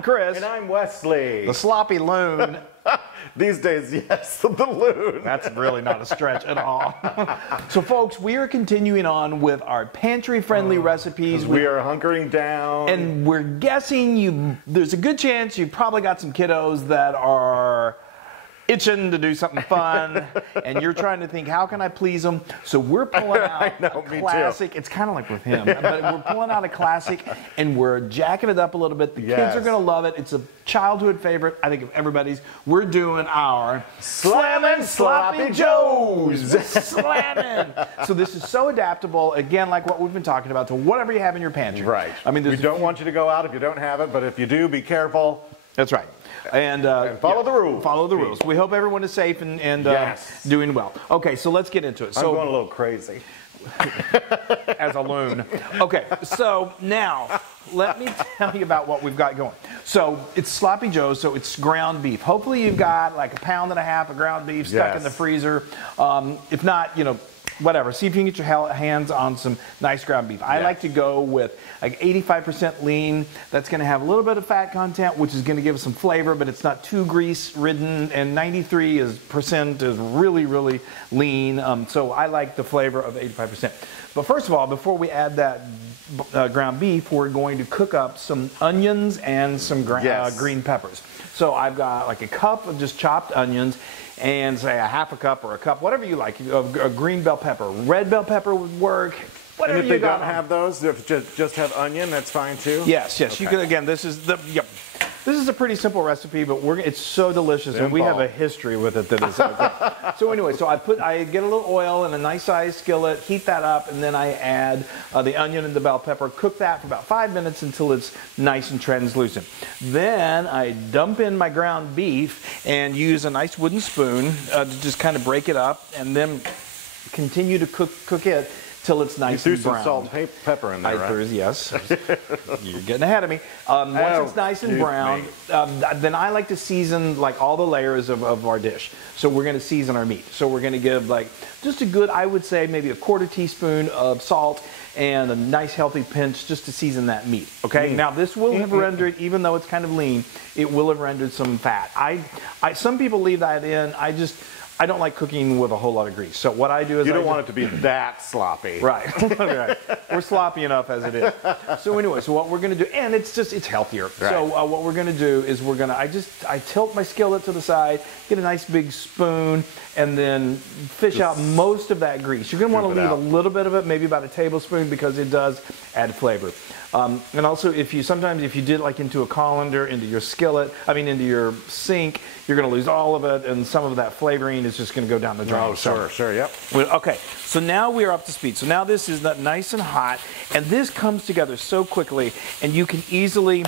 I'm Chris. And I'm Wesley. The sloppy loon. These days, yes, the loon. That's really not a stretch at all. So, folks, we are continuing on with our pantry-friendly recipes. We are hunkering down. And we're guessing there's a good chance you've probably got some kiddos that are itching to do something fun, and you're trying to think, how can I please them? So we're pulling out a classic. It's kind of like with him, but we're pulling out a classic, and we're jacking it up a little bit. The kids are going to love it. It's a childhood favorite, I think, of everybody's. We're doing our Slammin' Sloppy Joes. Slammin'. So this is so adaptable, again, like what we've been talking about, to whatever you have in your pantry. Right. I mean, we don't want you to go out if you don't have it, but if you do, be careful. That's right. And follow the rules. Follow the rules. We hope everyone is safe and doing well. Okay, so let's get into it. I'm going a little crazy. As a loon. Okay, so now let me tell you about what we've got going. So it's Sloppy Joe's, so it's ground beef. Hopefully you've got like 1.5 pounds of ground beef stuck in the freezer. If not, you know, whatever. See if you can get your hands on some nice ground beef. I like to go with like 85% lean. That's going to have a little bit of fat content, which is going to give us some flavor, but it's not too grease-ridden. And 93% is really, really lean. So I like the flavor of 85%. But first of all, before we add that ground beef, we're going to cook up some onions and some green peppers. So I've got like a cup of just chopped onions, and say a 1/2 cup or a cup, whatever you like, a green bell pepper. Red bell pepper would work. Whatever and if they don't have those, if just have onion, that's fine too? Yes, yes. Okay. You can, again, this is a pretty simple recipe, but it's so delicious, and we have a history with it that is great. So anyway, so I get a little oil in a nice sized skillet, heat that up, and then I add the onion and the bell pepper, cook that for about 5 minutes until it's nice and translucent. Then I dump in my ground beef and use a nice wooden spoon to just kind of break it up, and then continue to cook it till it's nice and brown. You threw some salt and pepper in there, right? Yes. You're getting ahead of me. Once it's nice and brown, then I like to season like all the layers of our dish. So we're going to season our meat. So we're going to give like just a good, I would say maybe a 1/4 teaspoon of salt and a nice healthy pinch just to season that meat. Okay. Now this will have rendered, even though it's kind of lean, it will have rendered some fat. Some people leave that in. I don't like cooking with a whole lot of grease. So what I do is you don't want it to be that sloppy. Right. Right. We're sloppy enough as it is. So anyway, so what we're going to do, and it's healthier. Right. So what we're going to do is I tilt my skillet to the side, get a nice big spoon, and then fish out most of that grease. You're going to want to leave a little bit of it, maybe about a tablespoon, because it does add flavor. And also, if you did like into a colander, into your skillet, into your sink, you're going to lose all of it, and some of that flavoring is just going to go down the drain. Oh, sure, yep. Okay, so now we are up to speed. So now this is nice and hot, and this comes together so quickly, and you can easily,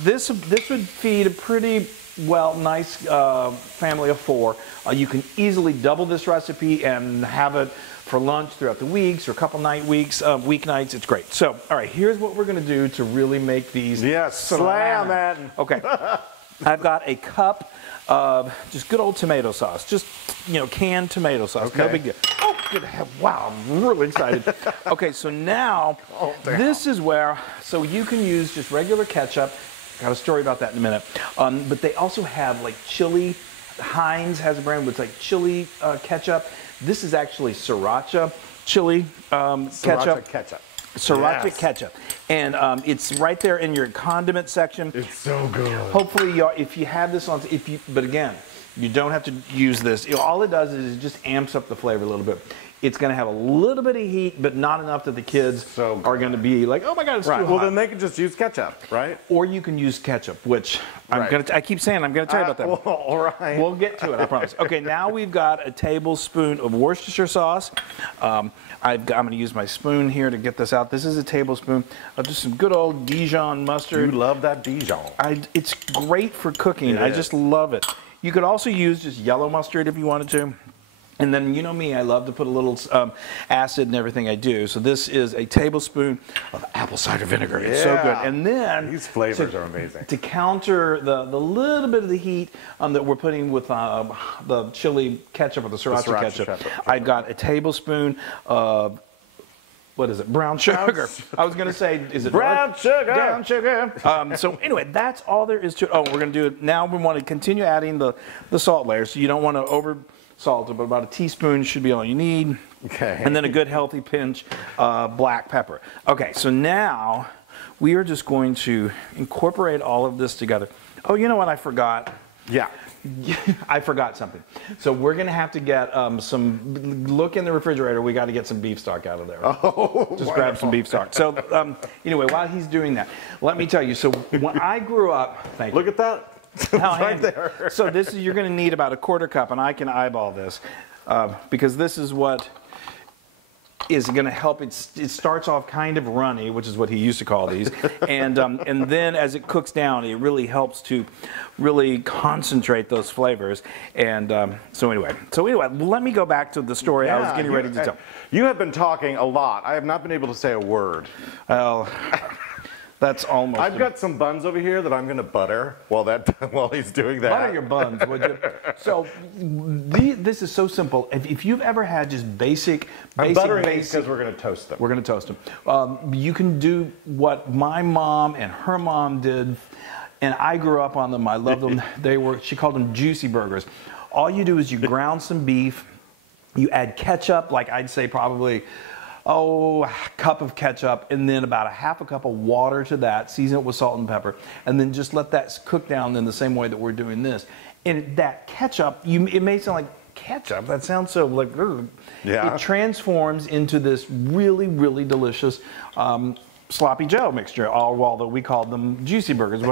this would feed a pretty nice family of 4. You can easily double this recipe and have it for lunch throughout the weeks or a couple weeknights. It's great. So, all right, here's what we're going to do to really make these. Yes, slam it. Okay. I've got a cup of just good old tomato sauce. Just, canned tomato sauce. Okay. No big deal. Oh, good hell. Wow, I'm really excited. Okay, so now this is where, so you can use just regular ketchup. Got a story about that in a minute. But they also have like chili. Heinz has a brand with like chili ketchup. This is actually sriracha chili ketchup. Sriracha ketchup. And it's right there in your condiment section. It's so good. Hopefully, if you have this on, but again, you don't have to use this. All it does is it just amps up the flavor a little bit. It's going to have a little bit of heat, but not enough that the kids are going to be like, oh my God, it's too hot. Well, then they can just use ketchup, right? Or you can use ketchup, which I keep saying I'm going to tell you about that. Well, all right. We'll get to it, I promise. Okay, now we've got a tablespoon of Worcestershire sauce. I'm going to use my spoon here to get this out. This is a tablespoon of just some good old Dijon mustard. You love that Dijon. It's great for cooking. I just love it. You could also use just yellow mustard if you wanted to. And then, you know me, I love to put a little acid in everything I do. So this is a tablespoon of apple cider vinegar. It's so good. And then these flavors are amazing. To counter the little bit of the heat that we're putting with the chili ketchup or the sriracha ketchup, I've got a tablespoon of what is it? Brown sugar. I was going to say, is it Brown sugar? Brown sugar. So anyway, that's all there is to it. Oh, we're going to do it now. We want to continue adding the salt layers. So you don't want to over salt it, but about a teaspoon should be all you need. Okay. And then a good healthy pinch black pepper. Okay, so now we are just going to incorporate all of this together. Oh, you know what I forgot? Yeah. I forgot something. So we're going to have to get look in the refrigerator. We got to get some beef stock out of there. Oh, just grab some beef stock. So anyway, while he's doing that, let me tell you. So when I grew up, thank you. Look at that. How right handy. there. So this is, you're going to need about a quarter cup, and I can eyeball this because this is what is going to help it. It starts off kind of runny, which is what he used to call these, and then as it cooks down, it really helps to really concentrate those flavors. And so anyway, let me go back to the story I was getting ready to tell. You have been talking a lot. I have not been able to say a word. Well, that's almost. I've got some buns over here that I'm going to butter while he's doing that. Butter your buns, would you? So this is so simple. If you've ever had just basic, I'm buttering these because we're going to toast them. We're going to toast them. You can do what my mom and her mom did, and I grew up on them. I love them. She called them juicy burgers. All you do is you ground some beef, you add ketchup, like I'd say probably a cup of ketchup, and then about a half a cup of water to that, season it with salt and pepper, and then just let that cook down in the same way that we're doing this. And that ketchup, it may sound like ketchup, that sounds so like, ugh. Yeah. It transforms into this really, really delicious sloppy Joe mixture, although we called them juicy burgers.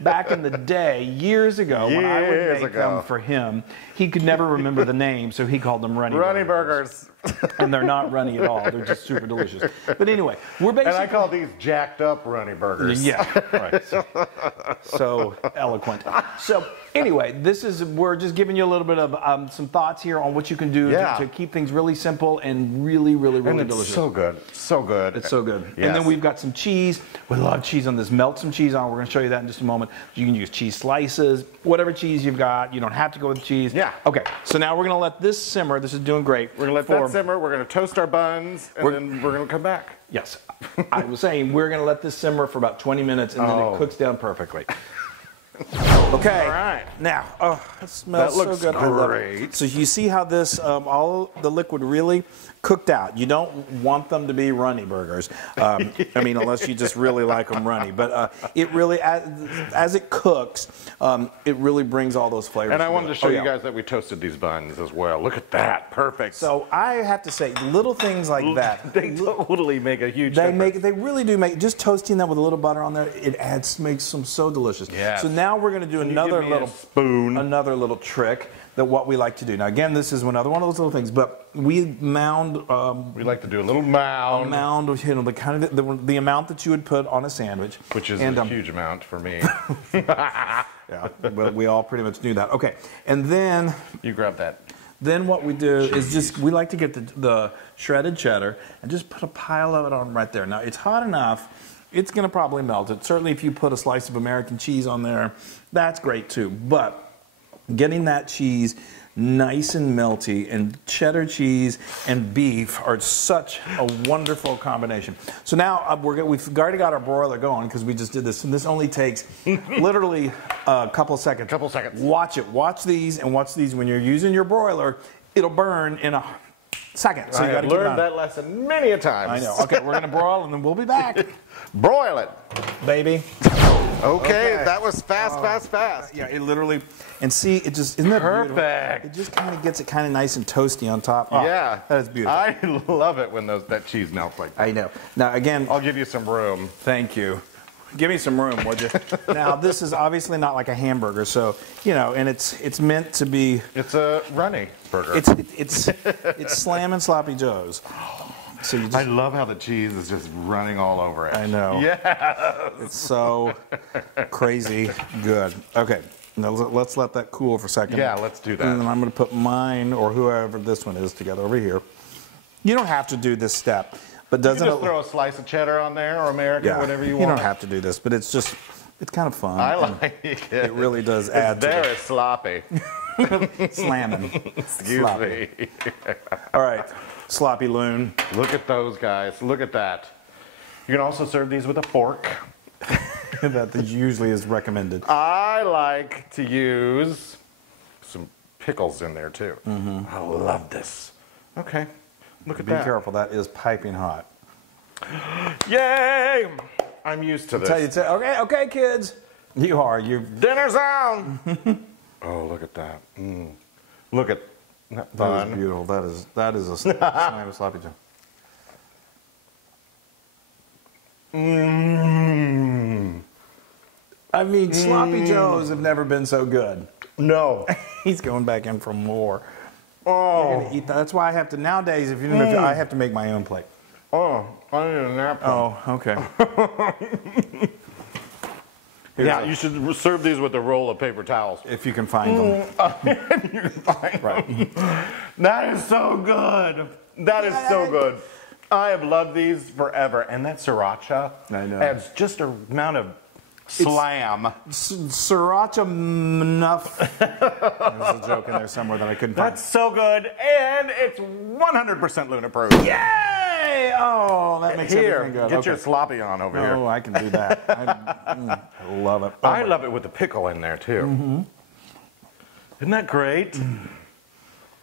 Back in the day, years ago, when I would make them for him, he could never remember the name, so he called them runny burgers. And they're not runny at all. They're just super delicious. But anyway, we're basically... And I call these jacked up runny burgers. Yeah, right. So eloquent. So anyway, we're just giving you a little bit of some thoughts here on what you can do to keep things really simple and really, really, really delicious. So good. So good. It's so good. Yes. And then we've got some cheese. We love cheese on this. Melt some cheese on. We're going to show you that in just a moment. You can use cheese slices, whatever cheese you've got. You don't have to go with cheese. Yeah. Okay, so now we're going to let this simmer. This is doing great. We're going to let that simmer. We're going to toast our buns, and then we're going to come back. Yes. I was saying we're going to let this simmer for about 20 minutes, and then it cooks down perfectly. Okay. All right. Now, it smells so good. I love it. So you see how this, all the liquid really cooked out. You don't want them to be runny burgers. I mean, unless you just really like them runny. But it really, as it cooks, it really brings all those flavors. And I wanted to show you guys that we toasted these buns as well. Look at that. Perfect. So I have to say, little things like that. They totally make a huge difference. They really do make, just toasting that with a little butter on there, makes them so delicious. Yes. So now we're going to do another little trick that what we like to do. Now again, this is another one of those little things, but we mound. We like to do a little mound. A mound, the kind of the amount that you would put on a sandwich, which is a huge amount for me. Yeah, but we all pretty much knew that. Okay, and then you grab that. Then what we do is we like to get the shredded cheddar and just put a pile of it on right there. Now it's hot enough. It's going to probably melt it. Certainly if you put a slice of American cheese on there, that's great too. But getting that cheese nice and melty, and cheddar cheese and beef are such a wonderful combination. So now we've already got our broiler going because we just did this, and this only takes literally a couple seconds. Watch it. Watch these and watch these. When you're using your broiler, it'll burn in a second. So you got to learned that lesson many a times. I know. Okay, we're going to broil, and then we'll be back. Broil it, baby. Okay, that was fast. Yeah, it literally, and see, it just, isn't that perfect? Beautiful? It just kind of gets it kind of nice and toasty on top. Oh, yeah. That is beautiful. I love it when that cheese melts like that. I know. Now, again, I'll give you some room. Thank you. Give me some room, would you? Now, this is obviously not like a hamburger, so, you know, and it's meant to be. It's a runny burger. It's Slammin' Sloppy Joes. So I love how the cheese is just running all over it. I know. Yeah. It's so crazy good. Okay, now let's let that cool for a second. Yeah, let's do that. And then I'm going to put mine or whoever this one is together over here. You don't have to do this step, but doesn't you just throw a slice of cheddar on there or American, whatever you want. You don't have to do this, but it's kind of fun. I like it. It really does add to it. Very sloppy. Slammin'. Excuse me. All right. sloppy loon. Look at those guys. Look at that. You can also serve these with a fork. That usually is recommended. I like to use some pickles in there too. I love this. Okay, look at that. Be careful, that is piping hot. Yay! I'm used to this. Okay, kids. You are. Dinner's on. Oh, look at that. Look at that. That is beautiful. That is a slam sloppy Joe. I mean, sloppy joes have never been so good. No. He's going back in for more. Oh. You're gonna eat that. That's why I have to nowadays. I have to make my own plate. Oh, I need a napkin. Oh, okay. Yeah, you should serve these with a roll of paper towels. If you can find them. You can find them. That is so good. That is so good. I have loved these forever. And that sriracha adds just an amount of slam. Sriracha enough. There's a joke in there somewhere that I couldn't find. That's so good. And it's 100% Loon approved. Yay! Oh, that makes everything good. Get your sloppy on over here. Oh, I can do that. I love it. I love it with the pickle in there, too. Isn't that great?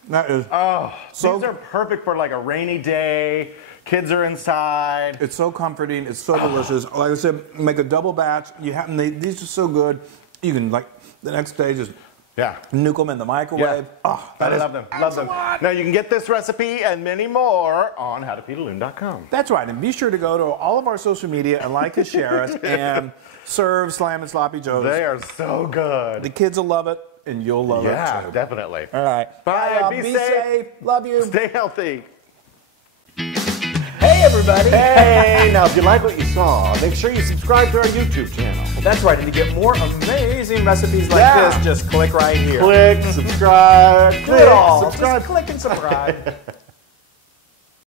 That is. These are perfect for like a rainy day. Kids are inside. It's so comforting. It's so delicious. Like I said, make a double batch. These are so good. You can, like, the next day just nuke them in the microwave. Yeah. Oh, I love them. Love them. Now you can get this recipe and many more on howtofeedaloon.com. That's right. And be sure to go to all of our social media and like and share us and serve Slammin' Sloppy Joes. They are so good. The kids will love it, and you'll love it too. Yeah, definitely. All right. Bye. Be safe. Love you. Stay healthy. Hey, everybody. Hey, now if you like what you saw, make sure you subscribe to our YouTube channel. That's right. And to get more amazing recipes like this, just click right here. Click, subscribe, Do it all. subscribe. Just click and subscribe.